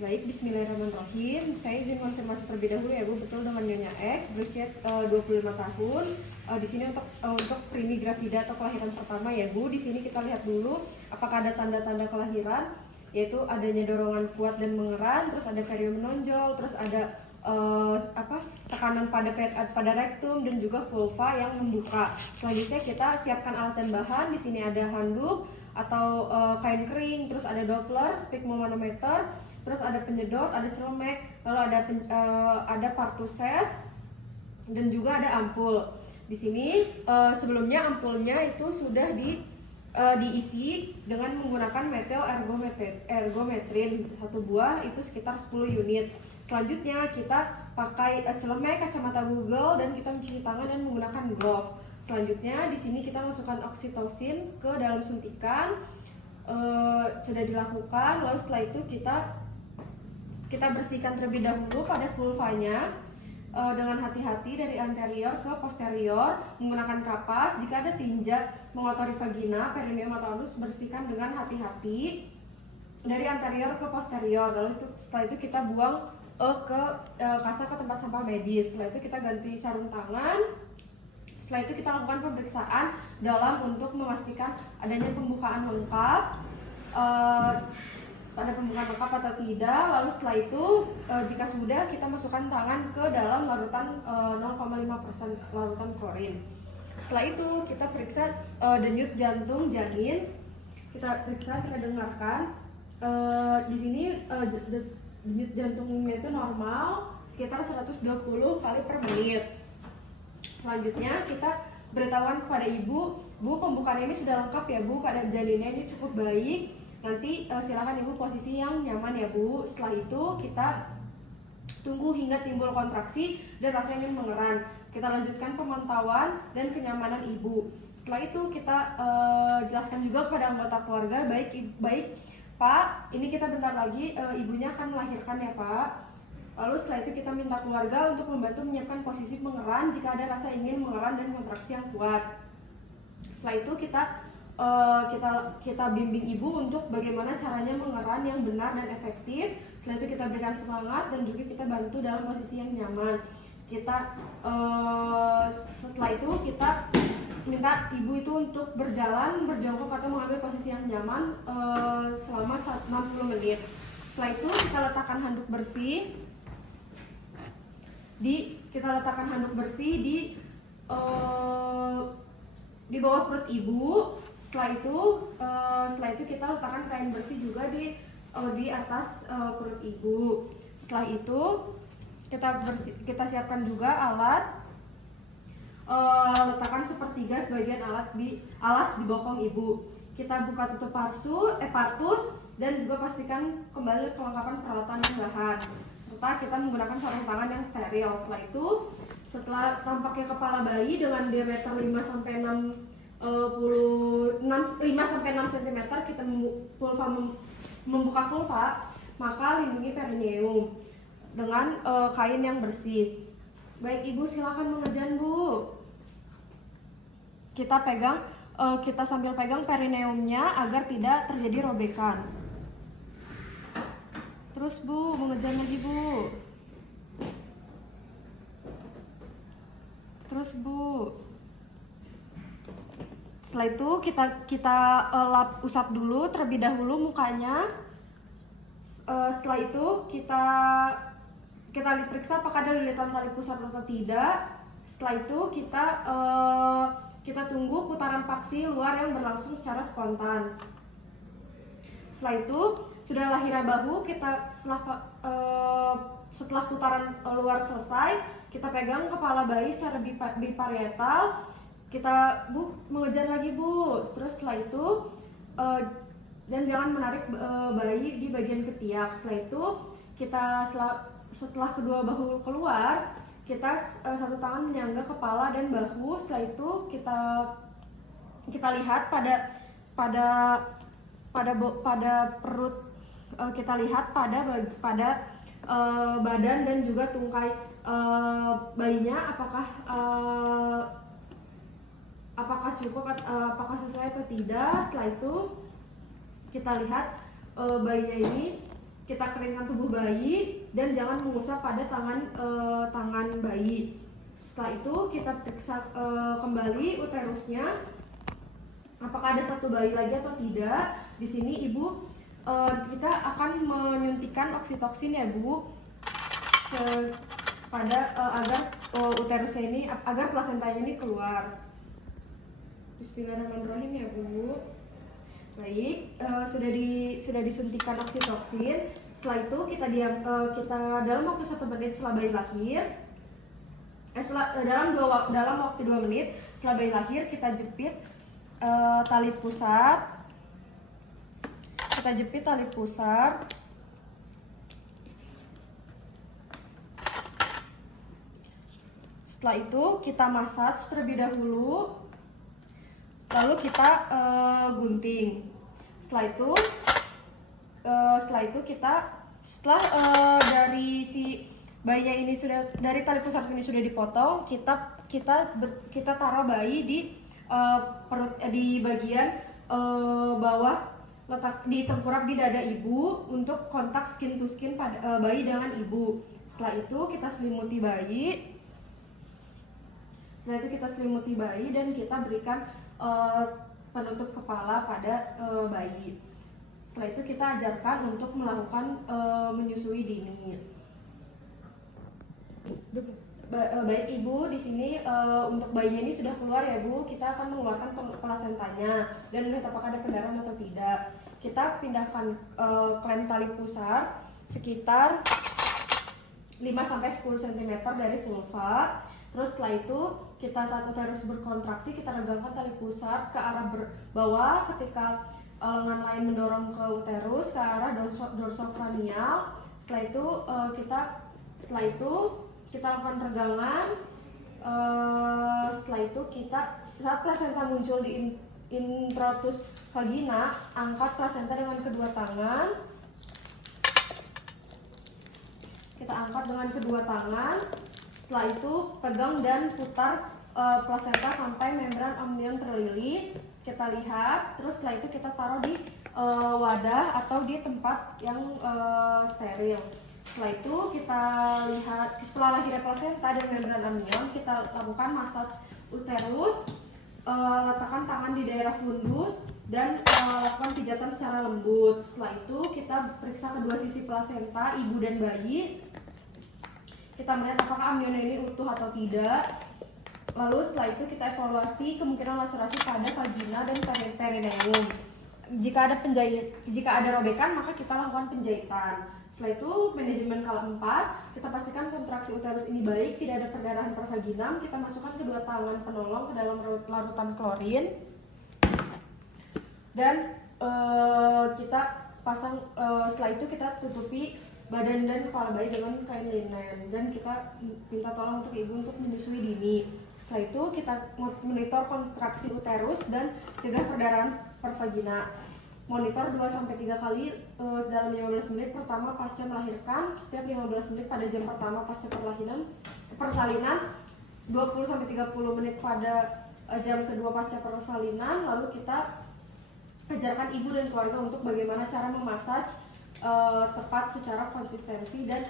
Baik, bismillahirrahmanirrahim. Saya izin konfirmasi terlebih dahulu ya Bu, betul dengan Nyonya X, berusia 25 tahun. Di sini untuk primi gravida atau kelahiran pertama ya Bu. Di sini kita lihat dulu apakah ada tanda-tanda kelahiran, yaitu adanya dorongan kuat dan mengeran, terus ada perium menonjol, terus ada tekanan pada rektum dan juga vulva yang membuka. Selanjutnya kita siapkan alat dan bahan. Di sini ada handuk atau kain kering, terus ada Doppler, sphygmomanometer, terus ada penyedot, ada celemek, lalu ada partuset dan juga ada ampul. Di sini sebelumnya ampulnya itu sudah diisi dengan menggunakan metil ergometrin satu buah, itu sekitar 10 unit. Selanjutnya kita pakai celemek, kacamata Google, dan kita mencuci tangan dan menggunakan glove. Selanjutnya di sini kita masukkan oksitosin ke dalam suntikan, sudah dilakukan. Lalu setelah itu kita bersihkan terlebih dahulu pada vulvanya dengan hati-hati dari anterior ke posterior menggunakan kapas. Jika ada tinja mengotori vagina, perineum atau anus, bersihkan dengan hati-hati dari anterior ke posterior. Lalu setelah itu kita buang ke tempat sampah medis. Setelah itu kita ganti sarung tangan. Setelah itu kita lakukan pemeriksaan dalam untuk memastikan adanya pembukaan lengkap, ada pembukaan lengkap atau tidak. Lalu setelah itu jika sudah, kita masukkan tangan ke dalam larutan 0,5% larutan klorin. Setelah itu kita periksa denyut jantung janin. Kita periksa, kita dengarkan. Di sini denyut jantungnya itu normal sekitar 120 kali per menit. Selanjutnya kita beritahukan kepada ibu, Bu, pembukaan ini sudah lengkap ya Bu, keadaan janinnya ini cukup baik. Nanti silakan ibu posisi yang nyaman ya Bu. Setelah itu kita tunggu hingga timbul kontraksi dan rasanya ingin mengeran. Kita lanjutkan pemantauan dan kenyamanan ibu. Setelah itu kita jelaskan juga kepada anggota keluarga, baik Pak, ini kita bentar lagi ibunya akan melahirkan ya Pak. Lalu setelah itu kita minta keluarga untuk membantu menyiapkan posisi mengeran jika ada rasa ingin mengeran dan kontraksi yang kuat. Setelah itu kita bimbing ibu untuk bagaimana caranya mengeran yang benar dan efektif. Setelah itu kita berikan semangat dan juga kita bantu dalam posisi yang nyaman. Setelah itu kita minta ibu itu untuk berjongkok atau mengambil posisi yang nyaman selama 60 menit. Setelah itu kita letakkan handuk bersih di bawah perut ibu. Setelah itu kita letakkan kain bersih juga di atas perut ibu. Setelah itu kita siapkan juga alat, letakkan sepertiga sebagian alas di bokong ibu. Kita buka tutup partus dan juga pastikan kembali kelengkapan peralatan dan bahan, serta kita menggunakan sarung tangan yang steril. Setelah tampaknya kepala bayi dengan diameter 5 sampai 6 cm, kita membuka vulva, maka lindungi perineum dengan kain yang bersih. Baik ibu, silakan mengejan Bu. Kita sambil pegang perineumnya agar tidak terjadi robekan. Terus Bu, mengejan lagi Bu. Terus Bu. Setelah itu kita usap dulu terlebih dahulu mukanya. Setelah itu kita diperiksa apakah ada lilitan tali pusat atau tidak. Setelah itu kita tunggu putaran paksi luar yang berlangsung secara spontan. Setelah itu sudah lahirnya bahu, setelah putaran luar selesai, kita pegang kepala bayi secara biparietal. Kita mengejar lagi Bu. Terus setelah itu dan jangan menarik bayi di bagian ketiak. Setelah itu setelah kedua bahu keluar, kita satu tangan menyangga kepala dan bahu. Setelah itu kita lihat pada perut, kita lihat pada badan dan juga tungkai bayinya apakah cukup, apakah sesuai atau tidak. Setelah itu kita lihat bayinya ini, kita keringkan tubuh bayi dan jangan mengusap pada tangan bayi. Setelah itu kita periksa kembali uterusnya, apakah ada satu bayi lagi atau tidak. Di sini ibu kita akan menyuntikkan oksitoksin ya Bu, agar uterusnya ini, agar plasentanya ini keluar. Bismillahirrahmanirrahim ya Bu. Baik, sudah disuntikan oksitoksin. Setelah itu kita dalam waktu 1 menit setelah bayi lahir, dalam waktu 2 menit setelah bayi lahir, kita jepit tali pusar. Kita jepit tali pusar. Setelah itu kita massage terlebih dahulu, lalu kita gunting. Setelah itu dari si bayinya ini dari tali pusar ini sudah dipotong, kita taruh bayi di perut, di bagian bawah, di tengkorak di dada ibu untuk kontak skin to skin pada bayi dengan ibu. Setelah itu kita selimuti bayi. Dan kita berikan penutup kepala pada bayi. Setelah itu kita ajarkan untuk melakukan menyusui dini. Baik Ibu, di sini untuk bayinya ini sudah keluar ya Bu. Kita akan mengeluarkan plasentanya dan melihat apakah ada pendarahan atau tidak. Kita pindahkan klem tali pusar sekitar 5-10 cm dari vulva. Terus setelah itu kita saat uterus berkontraksi, kita regangkan tali pusar ke arah bawah ketika lengan lain mendorong ke uterus ke arah dorsokranial. Setelah itu kita lakukan regangan. Setelah itu saat plasenta muncul di introitus vagina, angkat plasenta dengan kedua tangan. Kita angkat dengan kedua tangan. Setelah itu pegang dan putar plasenta sampai membran amnion terlilit. Kita lihat. Terus setelah itu kita taruh di wadah atau di tempat yang steril. Setelah itu kita lihat, setelah lahirnya plasenta dan membran amnion, kita lakukan massage uterus. Letakkan tangan di daerah fundus dan lakukan pijatan secara lembut. Setelah itu kita periksa kedua sisi plasenta ibu dan bayi. Kita melihat apakah amnionnya ini utuh atau tidak. Lalu setelah itu kita evaluasi kemungkinan laserasi pada vagina dan perineum. Jika ada robekan, maka kita lakukan penjahitan. Setelah itu manajemen keempat, kita pastikan kontraksi uterus ini baik, tidak ada perdarahan per vaginam. Kita masukkan kedua tangan penolong ke dalam larutan klorin dan kita pasang. Setelah itu kita tutupi badan dan kepala bayi dengan kain linen dan kita minta tolong untuk ibu untuk menyusui dini. Setelah itu kita monitor kontraksi uterus dan cegah perdarahan per vagina. Monitor 2-3 kali dalam 15 menit pertama pasca melahirkan, setiap 15 menit pada jam pertama pasca persalinan, 20-30 menit pada jam kedua pasca persalinan. Lalu kita ajarkan ibu dan keluarga untuk bagaimana cara memassage tepat secara konsistensi dan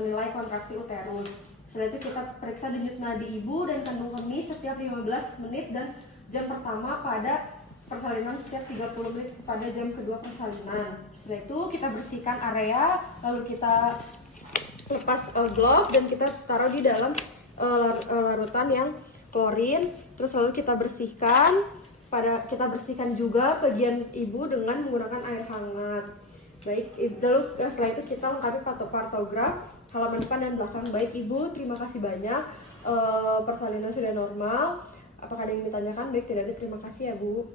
menilai kontraksi uterus. Setelah itu kita periksa denyut nadi ibu dan kandung kemih setiap 15 menit dan jam pertama pada persalinan setiap 30 menit pada jam kedua persalinan. Setelah itu kita bersihkan area, lalu kita lepas glove dan kita taruh di dalam larutan yang klorin. Terus lalu kita bersihkan juga bagian ibu dengan menggunakan air hangat. Baik, lalu setelah itu kita lengkapi partograf halaman depan dan belakang. Baik Ibu, terima kasih banyak. Persalinan sudah normal. Apakah ada yang ditanyakan? Baik, tidak ada. Terima kasih ya Bu.